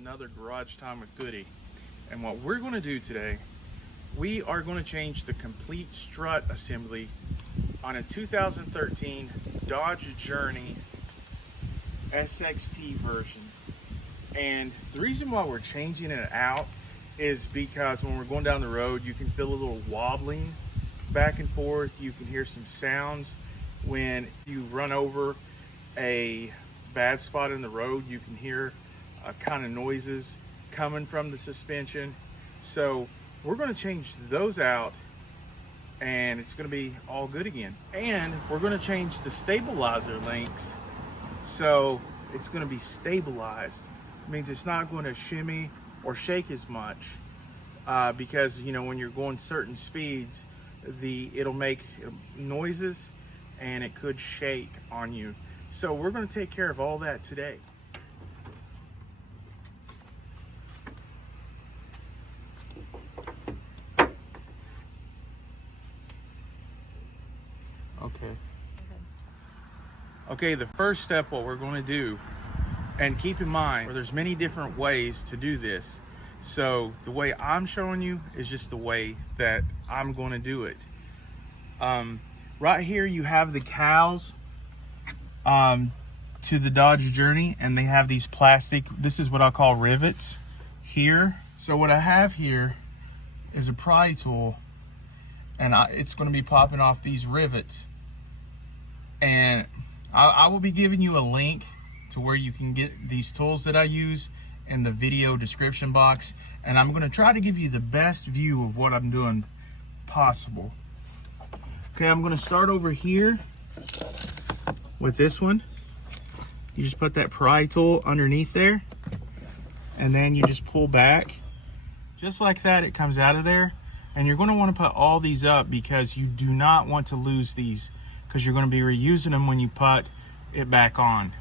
another Garage Time with Goody. And what we're going to do today, we are going to change the complete strut assembly on a 2013 Dodge Journey SXT version. And the reason why we're changing it out is because when we're going down the road, you can feel a little wobbling back and forth. You can hear some sounds when you run over a bad spot in the road. You can hear kind of noises coming from the suspension. So we're going to change those out and it's going to be all good again. And we're going to change the stabilizer links so it's going to be stabilized. It means it's not going to shimmy or shake as much because, you know, when you're going certain speeds, it'll make noises and it could shake on you. So we're going to take care of all that today. Okay, the first step, what we're going to do, and keep in mind, there's many different ways to do this. So the way I'm showing you is just the way that I'm going to do it. Right here you have the cows to the Dodge Journey, and they have these plastic, this is what I call rivets here. So what I have here is a pry tool, and it's going to be popping off these rivets. And I will be giving you a link to where you can get these tools that I use in the video description box. And I'm going to try to give you the best view of what I'm doing possible. Okay, I'm going to start over here with this one. You just put that pry tool underneath there, and then you just pull back. Just like that, it comes out of there. And you're going to want to put all these up because you do not want to lose these, because you're going to be reusing them when you put it back on.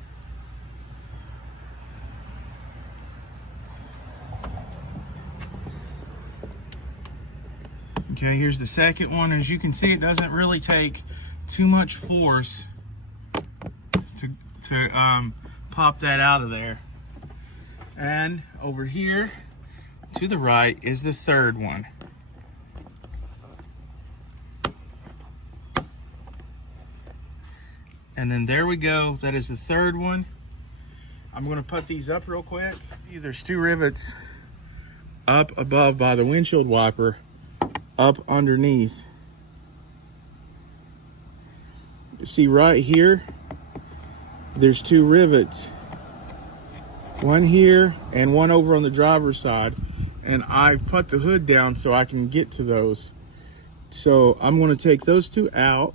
Okay, here's the second one. As you can see, it doesn't really take too much force to pop that out of there. And over here to the right is the third one. And then there we go, that is the third one. I'm gonna put these up real quick. There's two rivets up above by the windshield wiper, up underneath. See right here, there's two rivets. One here and one over on the driver's side. And I've put the hood down so I can get to those. So I'm gonna take those two out.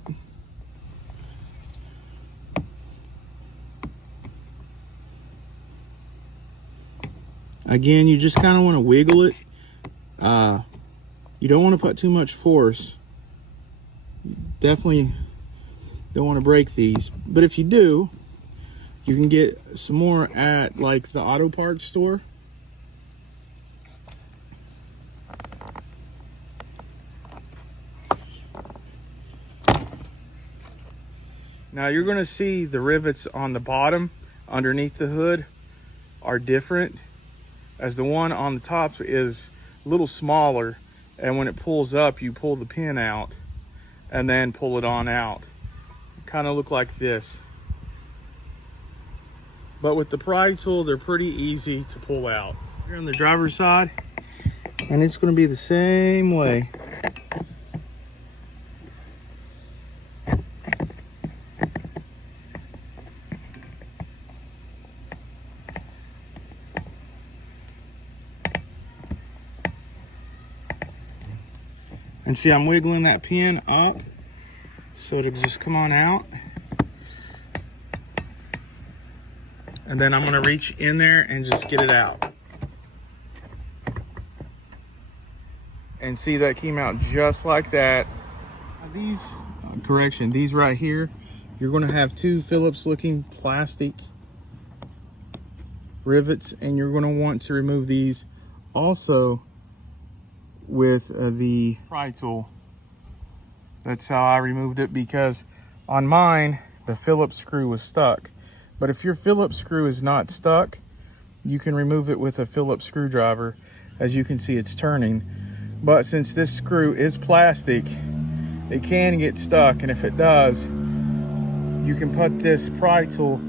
Again, you just kind of want to wiggle it. You don't want to put too much force. You definitely don't want to break these. But if you do, you can get some more at like the auto parts store. Now you're going to see the rivets on the bottom underneath the hood are different, as the one on the top is a little smaller, and when it pulls up, you pull the pin out and then pull it on out. Kind of look like this. But with the pry tool, they're pretty easy to pull out. Here on the driver's side, and it's going to be the same way. And see, I'm wiggling that pin up so it'll just come on out. And then I'm gonna reach in there and just get it out. And see, that came out just like that. These, correction, these right here, you're gonna have two Phillips looking plastic rivets, and you're gonna want to remove these also with the pry tool. That's how I removed it, because on mine the Phillips screw was stuck. But if your Phillips screw is not stuck, you can remove it with a Phillips screwdriver. As you can see, it's turning. But since this screw is plastic, it can get stuck, and if it does, you can put this pry tool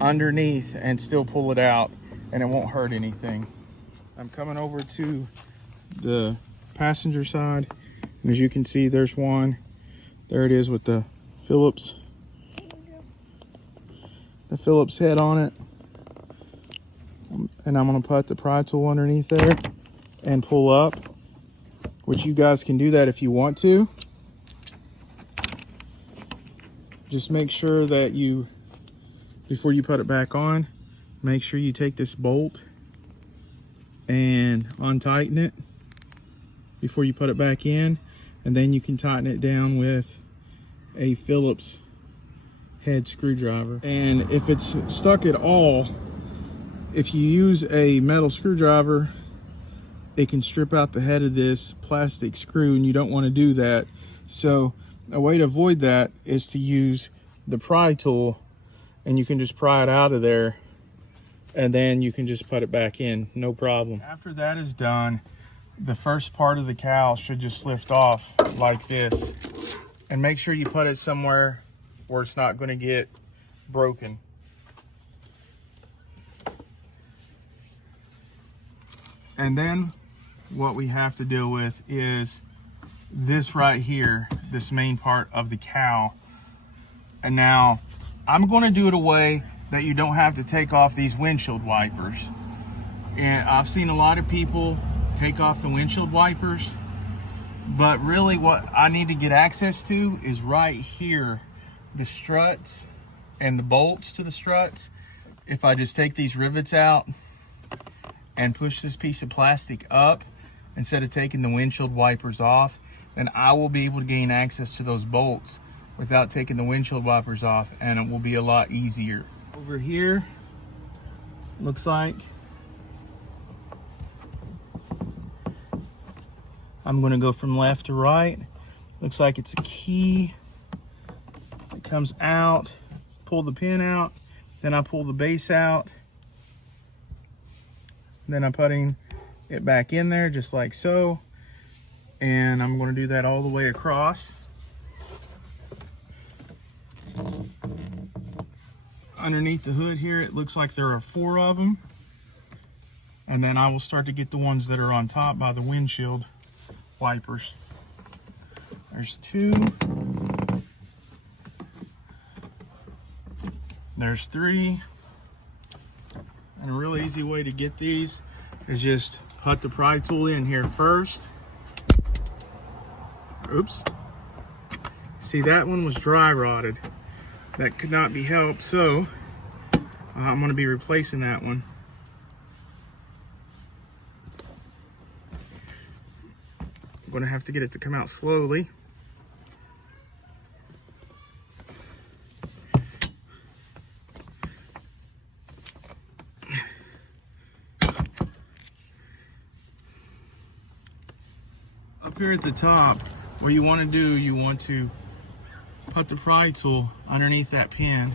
underneath and still pull it out, and it won't hurt anything. I'm coming over to the passenger side, and as you can see, there's one. There it is with the Phillips head on it. And I'm gonna put the pry tool underneath there and pull up, which you guys can do that if you want to. Just make sure that you, before you put it back on, make sure you take this bolt and untighten it before you put it back in, and then you can tighten it down with a Phillips head screwdriver. And if it's stuck at all, if you use a metal screwdriver, it can strip out the head of this plastic screw, and you don't want to do that. So a way to avoid that is to use the pry tool, and you can just pry it out of there, and then you can just put it back in, no problem. After that is done, the first part of the cowl should just lift off like this, and make sure you put it somewhere where it's not going to get broken. And then what we have to deal with is this right here, this main part of the cowl. And now I'm going to do it a way that you don't have to take off these windshield wipers. And I've seen a lot of people take off the windshield wipers, but really what I need to get access to is right here, the struts and the bolts to the struts. If I just take these rivets out and push this piece of plastic up instead of taking the windshield wipers off, then I will be able to gain access to those bolts without taking the windshield wipers off, and it will be a lot easier. Over here, looks like I'm going to go from left to right. Looks like it's a key. It comes out, pull the pin out, then I pull the base out, then I'm putting it back in there just like so, and I'm going to do that all the way across. Underneath the hood here, it looks like there are 4 of them, and then I will start to get the ones that are on top by the windshield wipers. There's 2, there's 3, and a really easy way to get these is just put the pry tool in here first. Oops. See, that one was dry rotted. That could not be helped, so I'm going to be replacing that one. I'm going to have to get it to come out slowly. Up here at the top, what you want to do, you want to put the pry tool underneath that pin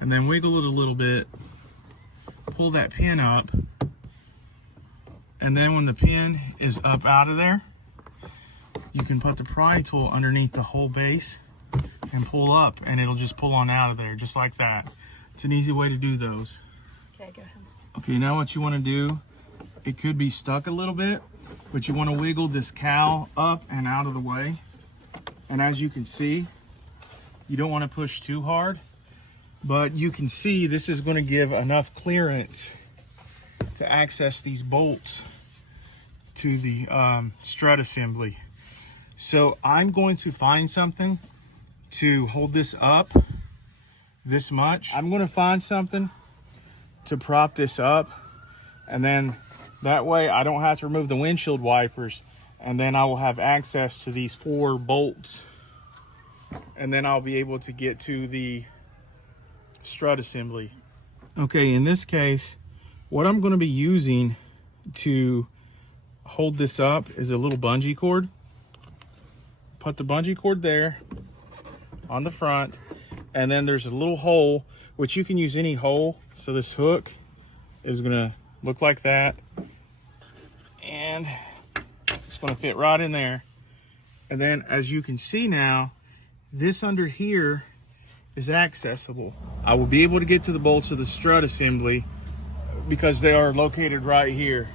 and then wiggle it a little bit, pull that pin up, and then when the pin is up out of there, you can put the pry tool underneath the whole base and pull up, and it'll just pull on out of there just like that. It's an easy way to do those. Okay, go ahead. Okay, now what you want to do, it could be stuck a little bit, but you want to wiggle this cowl up and out of the way. And as you can see, you don't want to push too hard, but you can see this is going to give enough clearance to access these bolts to the strut assembly. So I'm going to find something to hold this up this much. I'm going to find something to prop this up, and then that way I don't have to remove the windshield wipers, and then I will have access to these 4 bolts, and then I'll be able to get to the strut assembly. Okay, in this case, what I'm going to be using to hold this up is a little bungee cord. Put the bungee cord there on the front, and then there's a little hole, which you can use any hole. So this hook is going to look like that. And it's going to fit right in there. And then as you can see now, this under here is accessible. I will be able to get to the bolts of the strut assembly because they are located right here.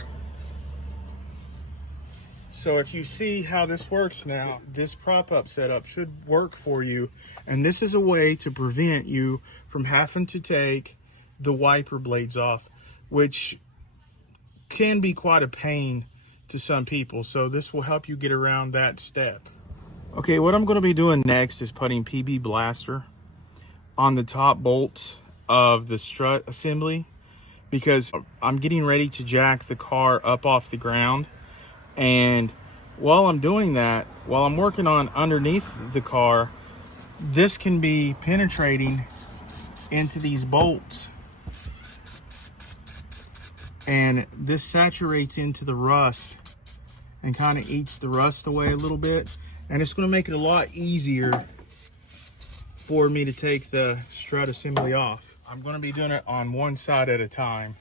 So if you see how this works now, this prop up setup should work for you. And this is a way to prevent you from having to take the wiper blades off, which can be quite a pain to some people. So this will help you get around that step. Okay, what I'm going to be doing next is putting PB Blaster on the top bolts of the strut assembly, because I'm getting ready to jack the car up off the ground. And while I'm doing that, while I'm working on underneath the car, this can be penetrating into these bolts, and this saturates into the rust and kind of eats the rust away a little bit, and it's going to make it a lot easier for me to take the strut assembly off. I'm going to be doing it on one side at a time,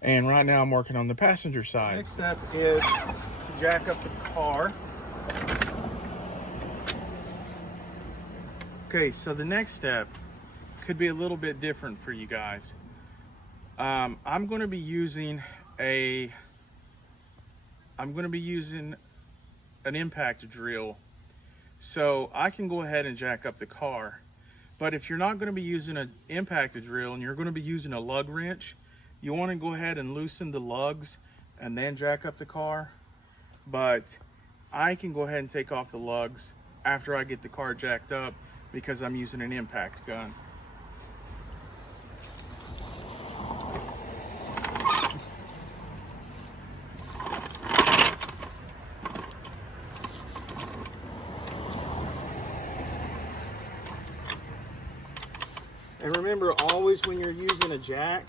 and right now I'm working on the passenger side. Next step is to jack up the car. Okay, so the next step could be a little bit different for you guys. I'm going to be using an impact drill, so I can go ahead and jack up the car. But if you're not going to be using an impact drill and you're going to be using a lug wrench, you want to go ahead and loosen the lugs and then jack up the car. But I can go ahead and take off the lugs after I get the car jacked up because I'm using an impact gun. And remember, always when you're using a jack,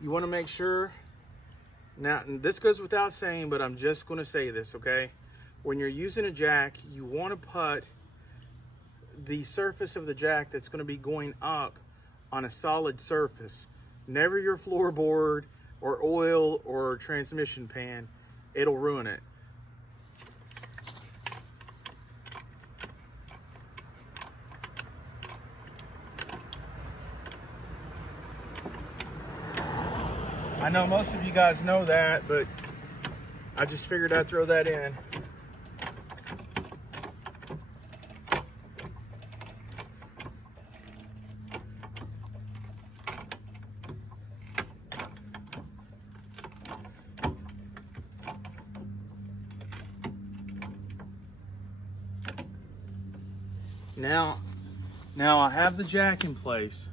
you want to make sure, now this goes without saying, but I'm just going to say this, okay? When you're using a jack, you want to put the surface of the jack that's going to be going up on a solid surface. Never your floorboard or oil or transmission pan. It'll ruin it. I know most of you guys know that, but I just figured I'd throw that in. Now I have the jack in place.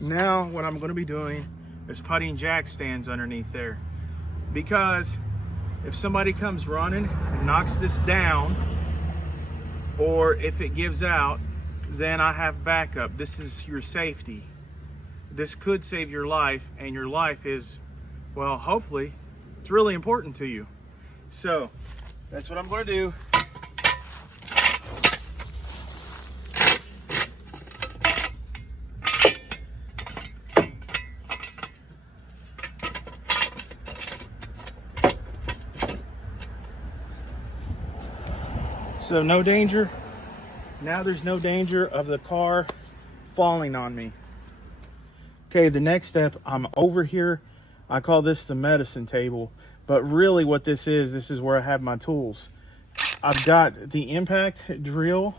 Now what I'm going to be doing is putting jack stands underneath there, because if somebody comes running and knocks this down, or if it gives out, then I have backup. This is your safety. This could save your life, and your life is, well, hopefully it's really important to you. So that's what I'm going to do. So no danger. Now there's no danger of the car falling on me. Okay, the next step, I'm over here. I call this the medicine table, but really what this is where I have my tools. I've got the impact drill,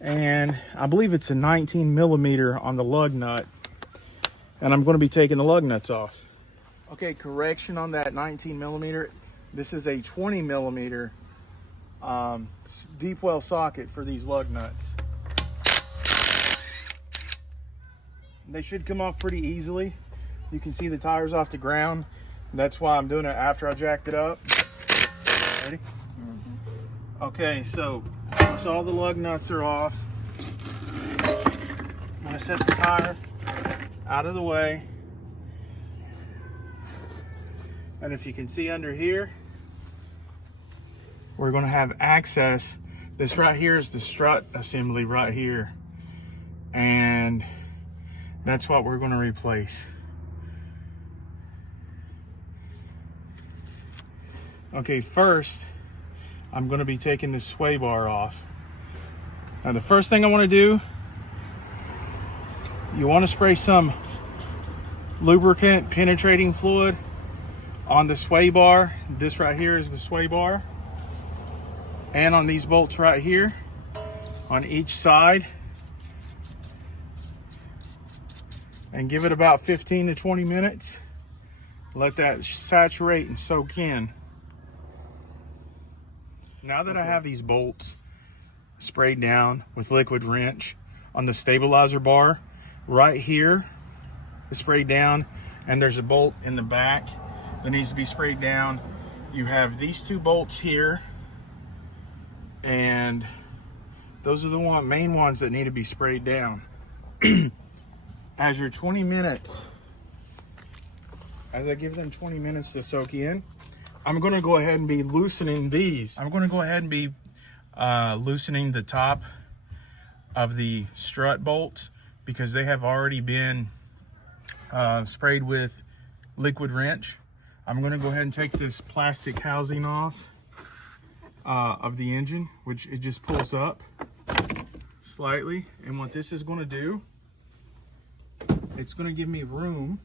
and I believe it's a 19 millimeter on the lug nut, and I'm going to be taking the lug nuts off. Okay, correction on that 19 millimeter. This is a 20 millimeter deep well socket for these lug nuts. They should come off pretty easily. You can see the tires off the ground. That's why I'm doing it after I jacked it up. Ready? Okay, so once all the lug nuts are off, I'm going to set the tire out of the way. And if you can see under here, we're going to have access. This right here is the strut assembly right here, and that's what we're going to replace. Okay, first I'm going to be taking this sway bar off. Now the first thing I want to do, you want to spray some lubricant penetrating fluid on the sway bar. This right here is the sway bar, and on these bolts right here on each side, and give it about 15 to 20 minutes. Let that saturate and soak in. Now that I have these bolts sprayed down with liquid wrench on the stabilizer bar, right here is sprayed down, and there's a bolt in the back that needs to be sprayed down. You have these two bolts here, and those are the main ones that need to be sprayed down. As your 20 minutes, as I give them 20 minutes to soak in, I'm going to go ahead and be loosening these. I'm going to go ahead and be loosening the top of the strut bolts because they have already been sprayed with liquid wrench. I'm going to go ahead and take this plastic housing off of the engine, which it just pulls up slightly. And what this is going to do, it's going to give me room.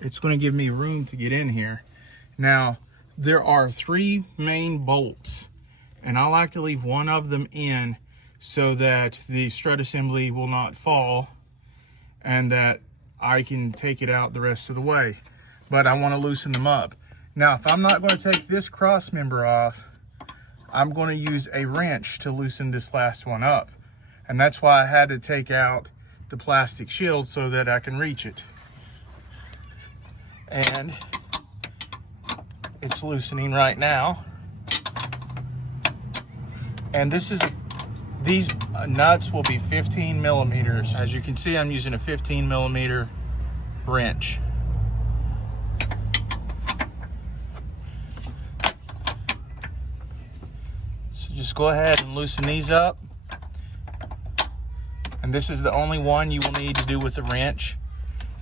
It's going to give me room to get in here. Now, there are 3 main bolts, and I like to leave one of them in so that the strut assembly will not fall and that I can take it out the rest of the way. But I want to loosen them up. Now, if I'm not going to take this cross member off, I'm going to use a wrench to loosen this last one up. And that's why I had to take out the plastic shield so that I can reach it. And it's loosening right now. And these nuts will be 15 millimeters. As you can see, I'm using a 15 millimeter wrench. So just go ahead and loosen these up. And this is the only one you will need to do with a wrench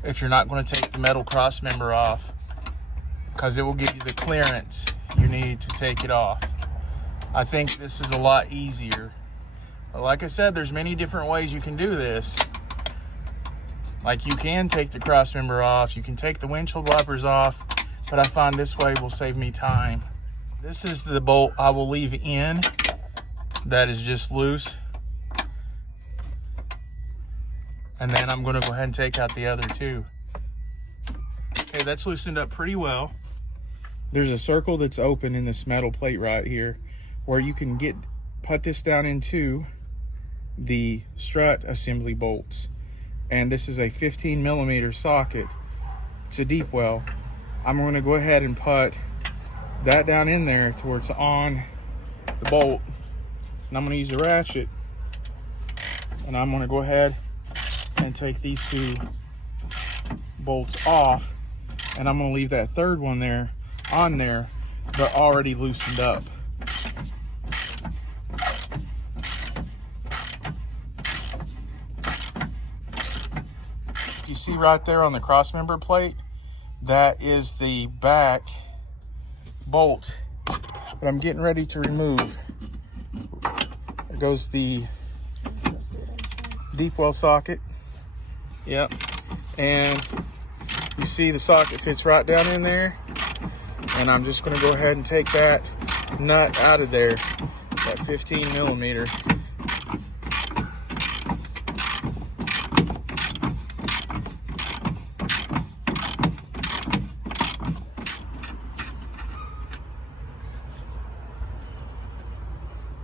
if you're not going to take the metal cross member off, because it will give you the clearance you need to take it off. I think this is a lot easier. But like I said, there's many different ways you can do this. Like, you can take the cross member off, you can take the windshield wipers off, but I find this way will save me time. This is the bolt I will leave in that is just loose. And then I'm going to go ahead and take out the other 2. Okay, that's loosened up pretty well. There's a circle that's open in this metal plate right here where you can put this down into the strut assembly bolts. And this is a 15 millimeter socket. It's a deep well. I'm going to go ahead and put that down in there to where it's on the bolt. And I'm going to use a ratchet. And I'm going to go ahead and take these 2 bolts off, and I'm going to leave that 3rd one there on there, but already loosened up. You see right there on the cross member plate, that is the back bolt that I'm getting ready to remove. There goes the deep well socket. Yep, and you see the socket fits right down in there, and I'm just going to go ahead and take that nut out of there, that 15 millimeter.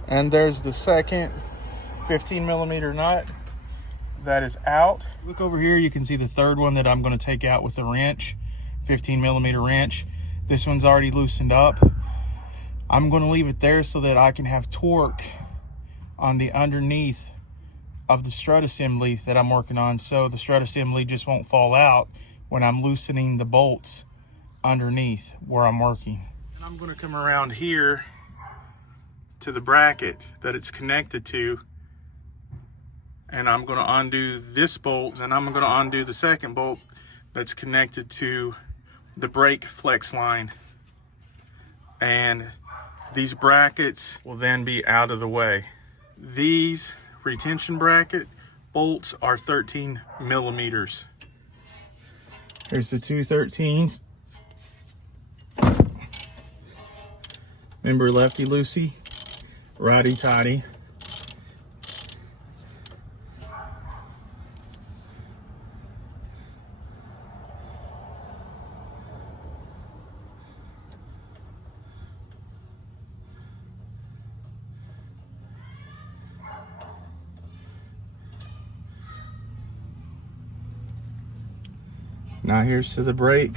And there's the second 15 millimeter nut that is out. Look over here, you can see the 3rd one that I'm going to take out with the wrench, 15 millimeter wrench. This one's already loosened up. I'm going to leave it there so that I can have torque on the underneath of the strut assembly that I'm working on, so the strut assembly just won't fall out when I'm loosening the bolts underneath where I'm working. And I'm gonna come around here to the bracket that it's connected to, and I'm gonna undo this bolt, and I'm gonna undo the second bolt that's connected to the brake flex line. And these brackets will then be out of the way. These retention bracket bolts are 13 millimeters. Here's the two 13s. Remember, lefty loosey, righty tighty. Now here's to the brake.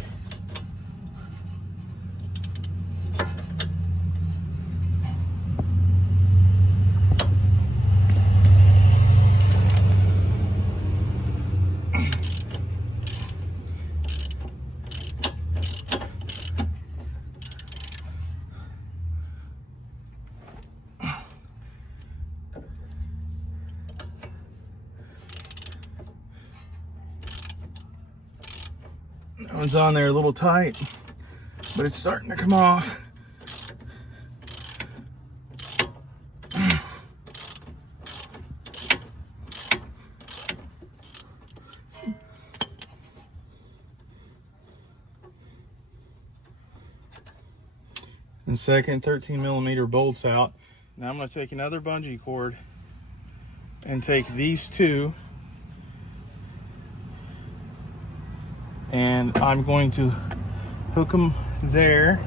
That one's on there a little tight, but it's starting to come off. And second 13 millimeter bolts out. Now I'm going to take another bungee cord and take these two, and I'm going to hook them there,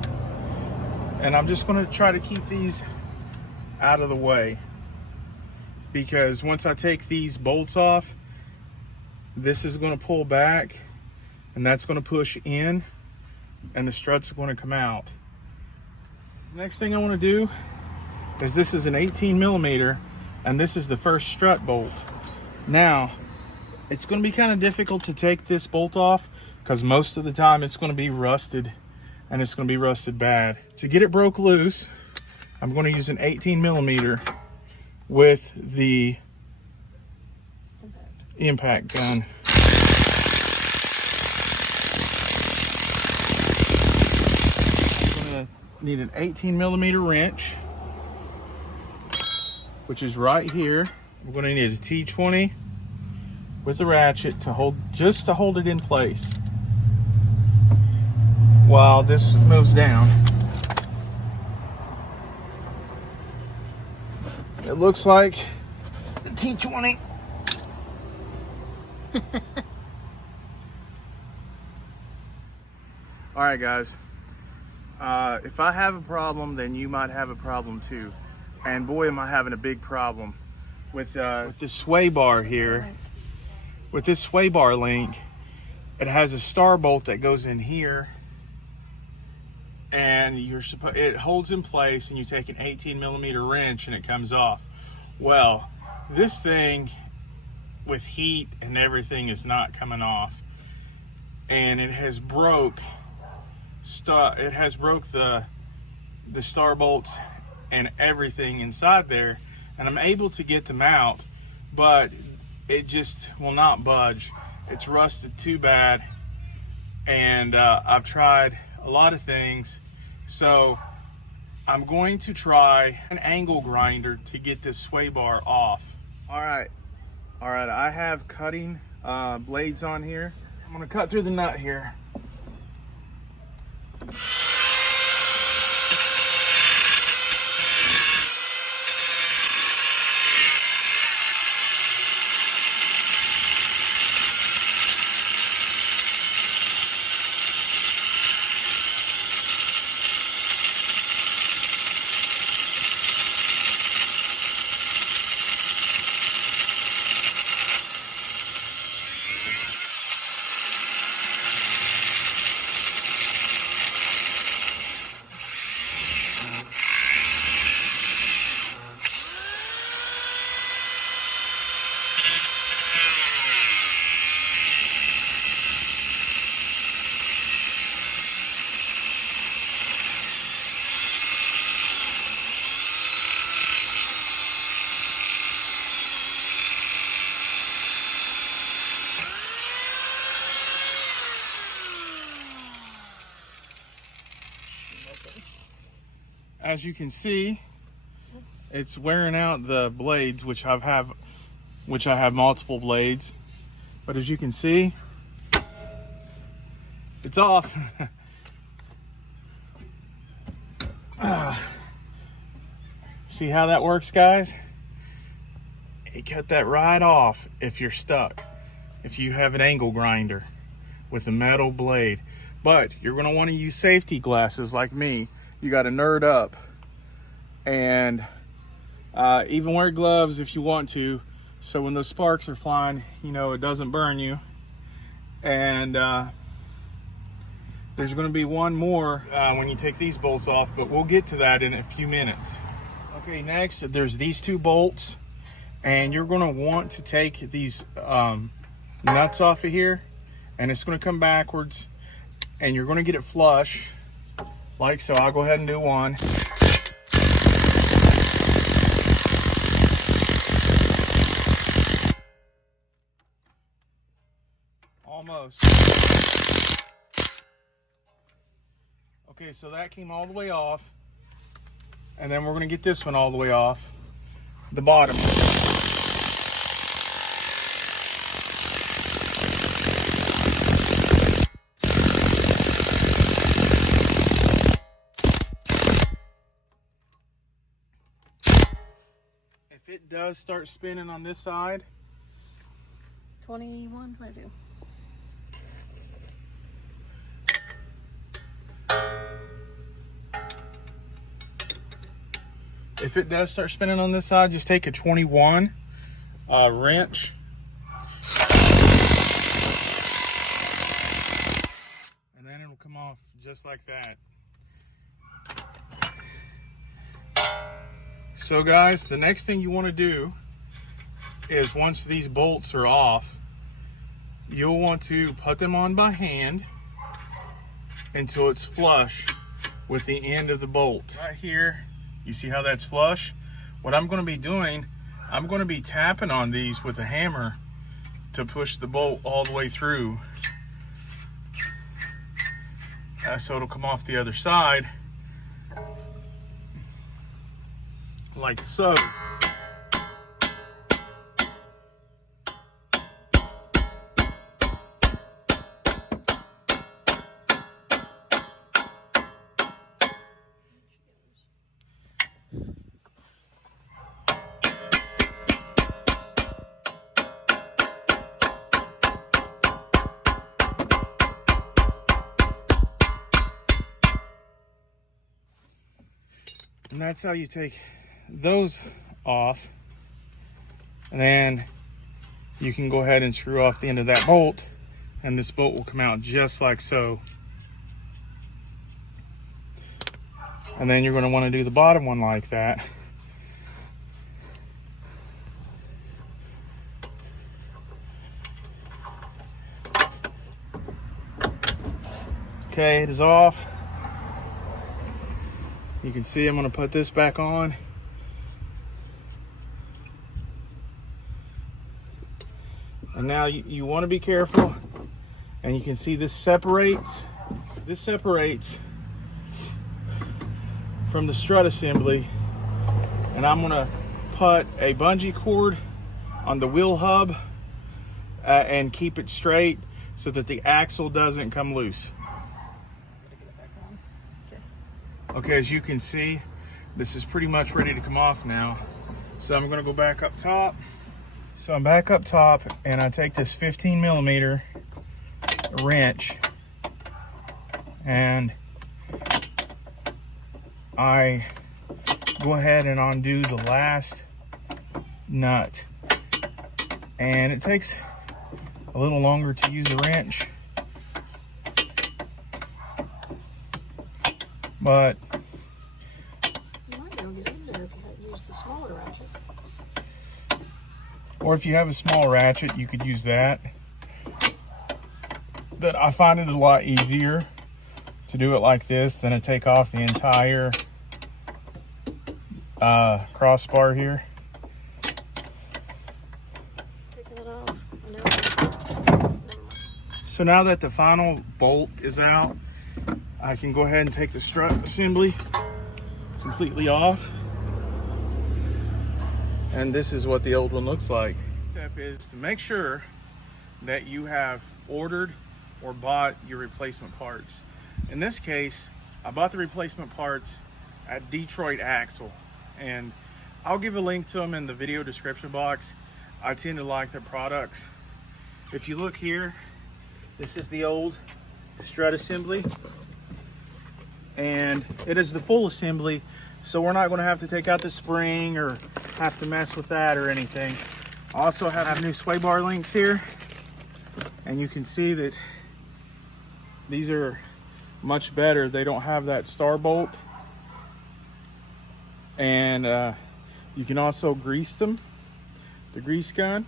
and I'm just going to try to keep these out of the way, because once I take these bolts off, this is going to pull back and that's going to push in, and the strut's going to come out. Next thing I want to do is, this is an 18 millimeter and this is the first strut bolt. Now it's going to be kind of difficult to take this bolt off, because most of the time it's going to be rusted, and it's going to be rusted bad. To get it broke loose, I'm going to use an 18 millimeter with the impact gun. I'm going to need an 18 millimeter wrench, which is right here. I'm going to need a T20 with a ratchet to hold, just to hold it in place while this moves down. It looks like the T20. All right, guys. If I have a problem, then you might have a problem too. And boy, am I having a big problem with this sway bar here. With this sway bar link, it has a star bolt that goes in here, and it holds in place, and you take an 18 millimeter wrench and it comes off. Well, this thing with heat and everything is not coming off, and it has broke the star bolts and everything inside there, and I'm able to get them out, but it just will not budge. It's rusted too bad, and I've tried a lot of things, so I'm going to try an angle grinder to get this sway bar off. All right, I have cutting blades on here. I'm gonna cut through the nut here. as you can see, it's wearing out the blades, which I have multiple blades. But as you can see, it's off. See how that works, guys? You cut that right off if you're stuck. If you have an angle grinder with a metal blade. But you're gonna wanna use safety glasses like me. You gotta nerd up. And even wear gloves if you want to, so when those sparks are flying, you know, it doesn't burn you. And there's going to be one more when you take these bolts off, but we'll get to that in a few minutes. Okay, next there's these two bolts, and you're going to want to take these nuts off of here, and it's going to come backwards, and you're going to get it flush like so. I'll go ahead and do one. Almost. Okay, so that came all the way off. And then we're going to get this one all the way off the bottom. If it does start spinning on this side, 21, 22. if it does start spinning on this side, just take a 21 wrench. And then it'll come off just like that. So guys, the next thing you want to do is once these bolts are off, you'll want to put them on by hand until it's flush with the end of the bolt. Right here, you see how that's flush? What I'm going to be doing, I'm going to be tapping on these with a hammer to push the bolt all the way through. So it'll come off the other side, like so. And that's how you take those off. And then you can go ahead and screw off the end of that bolt, and this bolt will come out just like so. And then you're going to want to do the bottom one like that. Okay, it is off. You can see I'm going to put this back on. And now you want to be careful. And you can see this separates. This separates from the strut assembly. And I'm going to put a bungee cord on the wheel hub and keep it straight so that the axle doesn't come loose. Okay, as you can see, this is pretty much ready to come off now. So I'm going to go back up top. So I'm back up top, and I take this 15mm wrench, and I go ahead and undo the last nut. And it takes a little longer to use the wrench, but you might be able to get in there if you use the smaller ratchet. Or if you have a small ratchet, you could use that. But I find it a lot easier to do it like this than to take off the entire crossbar here. Taking it off. So now that the final bolt is out, I can go ahead and take the strut assembly completely off. And this is what the old one looks like. Step is to make sure that you have ordered or bought your replacement parts. In this case, I bought the replacement parts at Detroit Axle, and I'll give a link to them in the video description box. I tend to like their products. If you look here, this is the old strut assembly, and it is the full assembly, so we're not going to have to take out the spring or have to mess with that or anything. I also have new sway bar links here, and you can see that these are much better. They don't have that star bolt, and you can also grease them, the grease gun.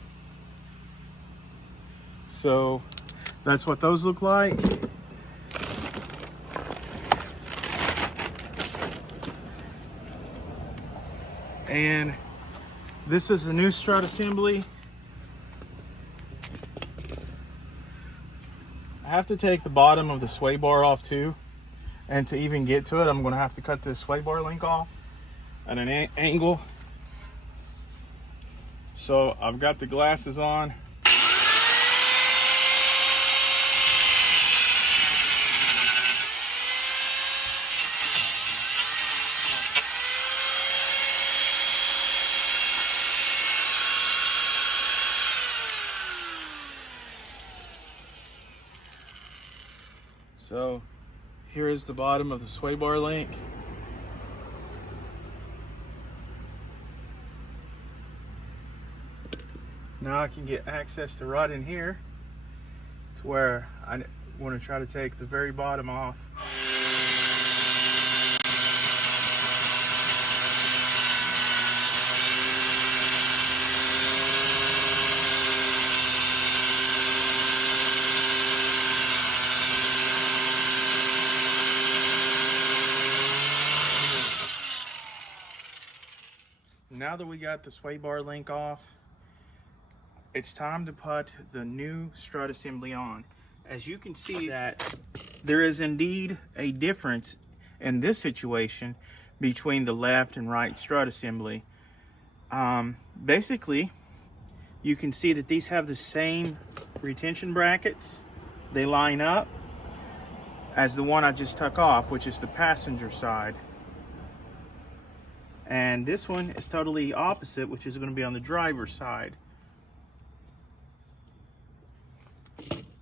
So that's what those look like. And this is the new strut assembly. I have to take the bottom of the sway bar off too. And to even get to it, I'm going to have to cut this sway bar link off at an angle. So I've got the glasses on. So here is the bottom of the sway bar link. Now I can get access to right in here to where I want to try to take the very bottom off. Now that we got the sway bar link off, it's time to put the new strut assembly on. As you can see, that there is indeed a difference in this situation between the left and right strut assembly. Basically, you can see that these have the same retention brackets. They line up as the one I just took off, which is the passenger side. And this one is totally opposite, which is going to be on the driver's side.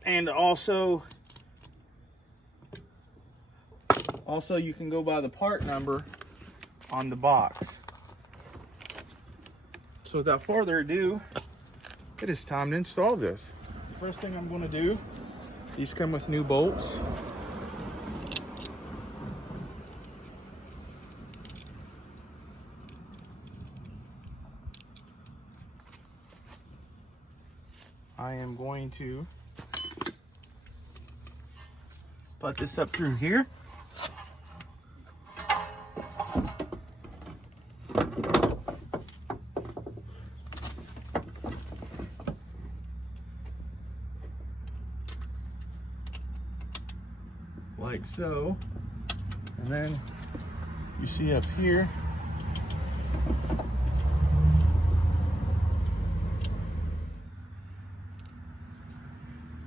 And also you can go by the part number on the box. So without further ado, it is time to install this. The first thing I'm going to do, these come with new bolts. I am going to put this up through here. Like so. And then you see up here,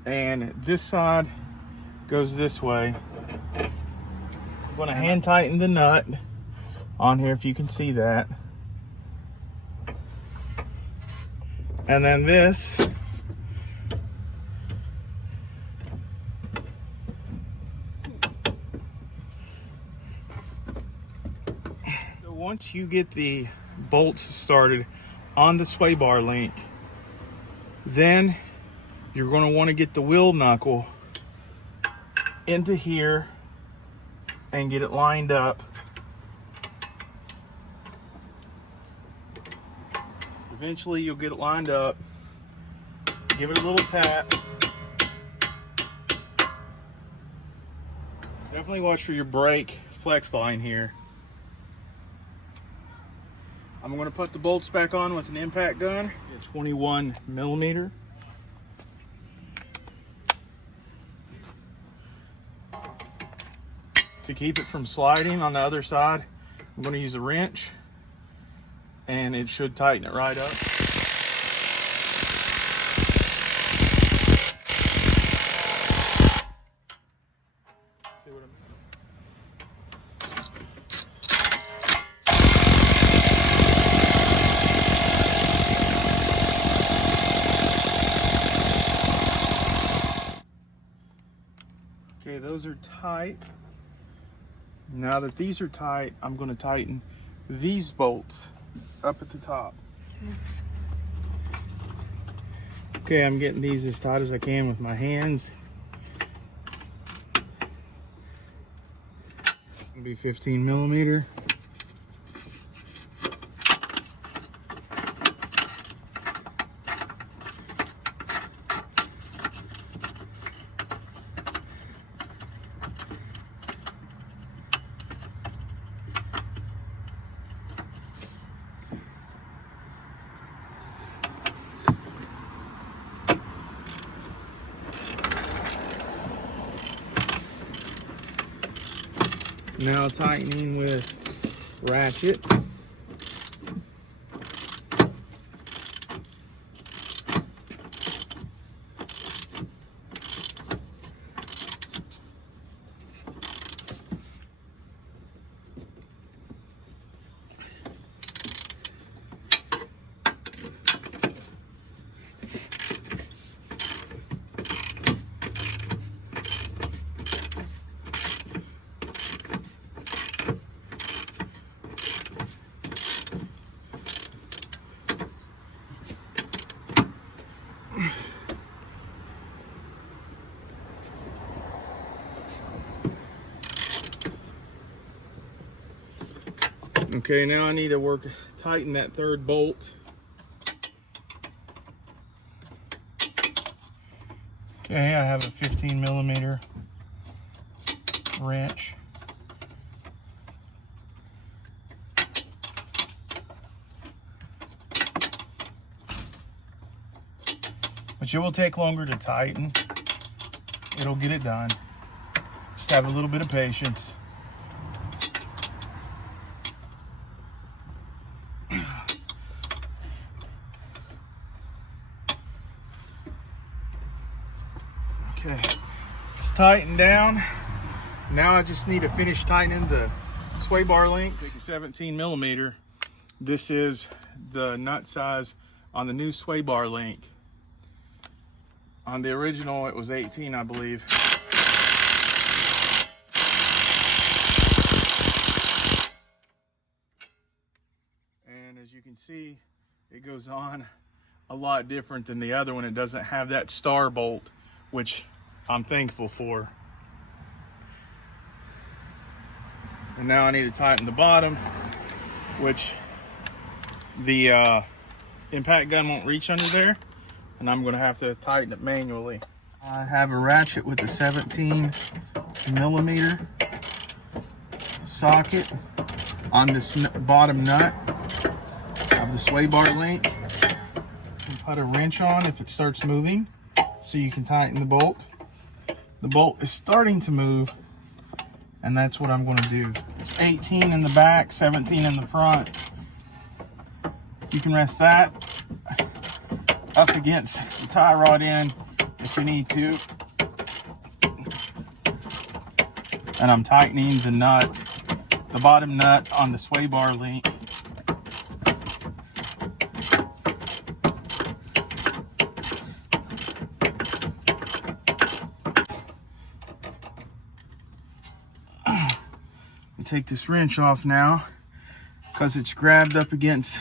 and this side goes this way. I'm going to hand tighten the nut on here, if you can see that. And then this so once you get the bolts started on the sway bar link, then you're going to want to get the wheel knuckle into here and get it lined up. Eventually you'll get it lined up. Give it a little tap. Definitely watch for your brake flex line here. I'm going to put the bolts back on with an impact gun. It's 21 millimeter. To keep it from sliding on the other side, I'm I'm going to use a wrench, and it should tighten it right up. See what I mean? Okay, those are tight. Now that these are tight, I'm going to tighten these bolts up at the top. Okay, I'm getting these as tight as I can with my hands. It'll be 15 millimeter. Now tightening with ratchet. Okay, now I need to tighten that third bolt. Okay, I have a 15 millimeter wrench. But it will take longer to tighten. It'll get it done. Just have a little bit of patience. Okay, it's tightened down. Now I just need to finish tightening the sway bar links. Take a 17 millimeter. This is the nut size on the new sway bar link. On the original, it was 18, I believe. And as you can see, it goes on a lot different than the other one. It doesn't have that star bolt, which I'm thankful for. And now I need to tighten the bottom, which the impact gun won't reach under there, and I'm going to have to tighten it manually. I have a ratchet with a 17 millimeter socket on this bottom nut of the sway bar link. You can put a wrench on if it starts moving, so you can tighten the bolt. The bolt is starting to move, and that's what I'm going to do. It's 18 in the back, 17 in the front. You can rest that up against the tie rod end if you need to. And I'm tightening the nut, the bottom nut on the sway bar link. Take this wrench off now because it's grabbed up against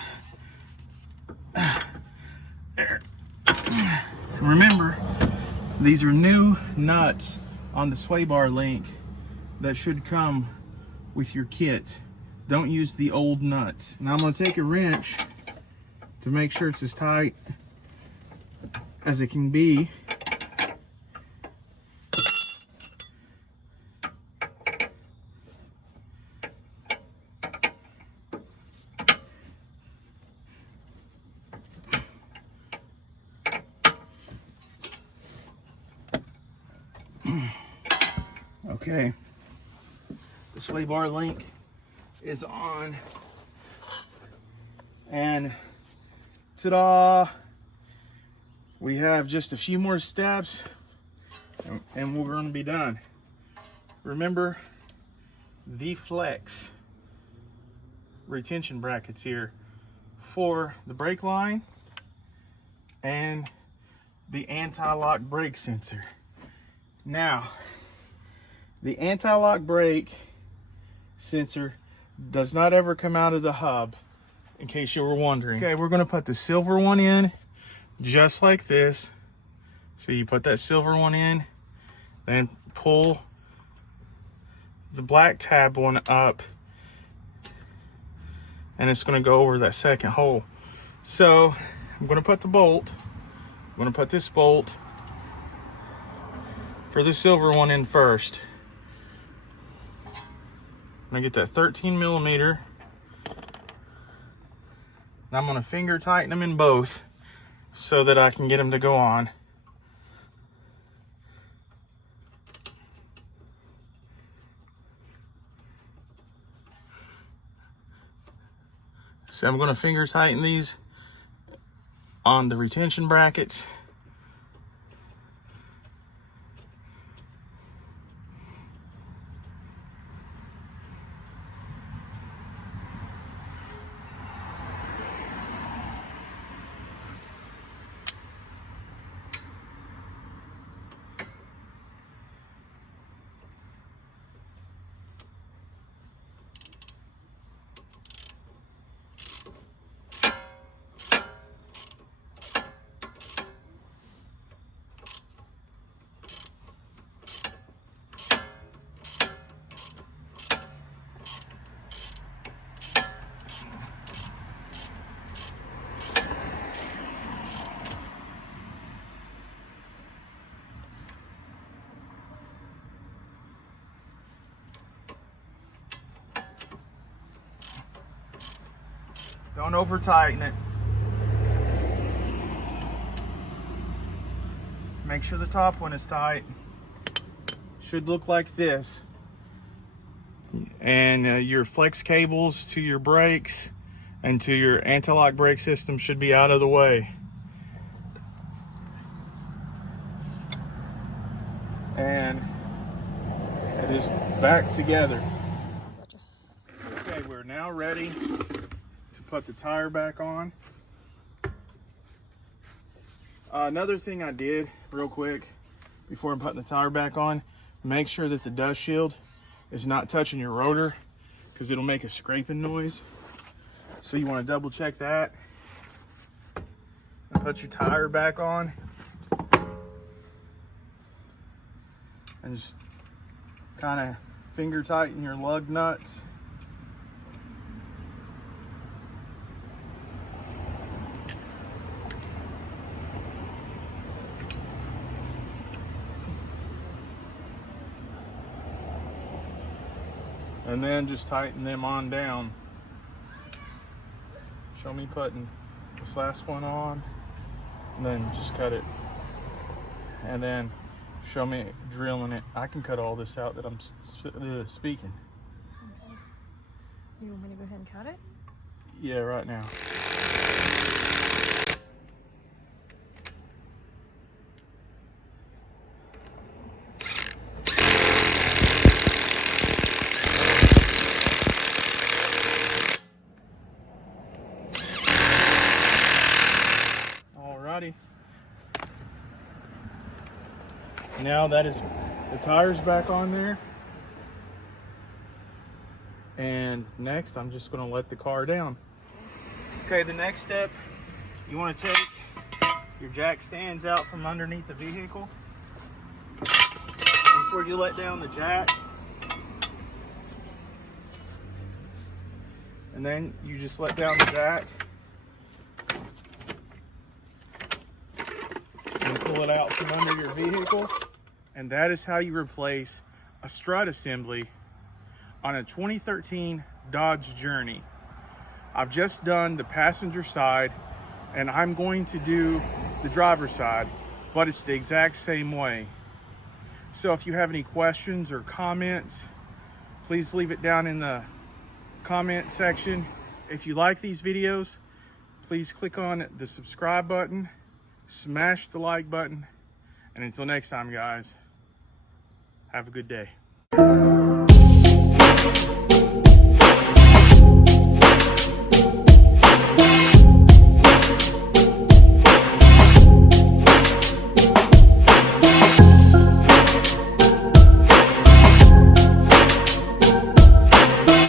there. Remember, these are new nuts on the sway bar link that should come with your kit. Don't use the old nuts. Now I'm going to take a wrench to make sure it's as tight as it can be. Okay, the sway bar link is on. And ta-da! We have just a few more steps and we're going to be done. Remember the flex retention brackets here for the brake line and the anti-lock brake sensor. Now, the anti-lock brake sensor does not ever come out of the hub, in case you were wondering. Okay, we're going to put the silver one in just like this. So you put that silver one in, then pull the black tab one up, and it's going to go over that second hole. So I'm going to put the bolt, I'm going to put this bolt for the silver one in first. I'm going to get that 13 millimeter, and I'm going to finger tighten them in both so that I can get them to go on. So I'm going to finger tighten these on the retention brackets. Don't over tighten it. Make sure the top one is tight. Should look like this. And your flex cables to your brakes and to your anti-lock brake system should be out of the way. And it is back together. Okay, we're now ready to put the tire back on. Another thing I did real quick before I'm putting the tire back on, make sure that the dust shield is not touching your rotor, because it'll make a scraping noise. So you want to double check that and put your tire back on, and just kind of finger tighten your lug nuts. And then just tighten them on down. Show me putting this last one on, and then just cut it. And then show me drilling it. I can cut all this out that I'm speaking. Okay. You want me to go ahead and cut it? Yeah, right now. Now that is the tires back on there. And next, I'm just going to let the car down. Okay, the next step, you want to take your jack stands out from underneath the vehicle before you let down the jack. And then you just let down the jack and pull it out from under your vehicle. And that is how you replace a strut assembly on a 2013 Dodge Journey. I've just done the passenger side, and I'm going to do the driver's side, but it's the exact same way. So if you have any questions or comments, please leave it down in the comment section. If you like these videos, please click on the subscribe button, smash the like button, and until next time, guys, have a good day.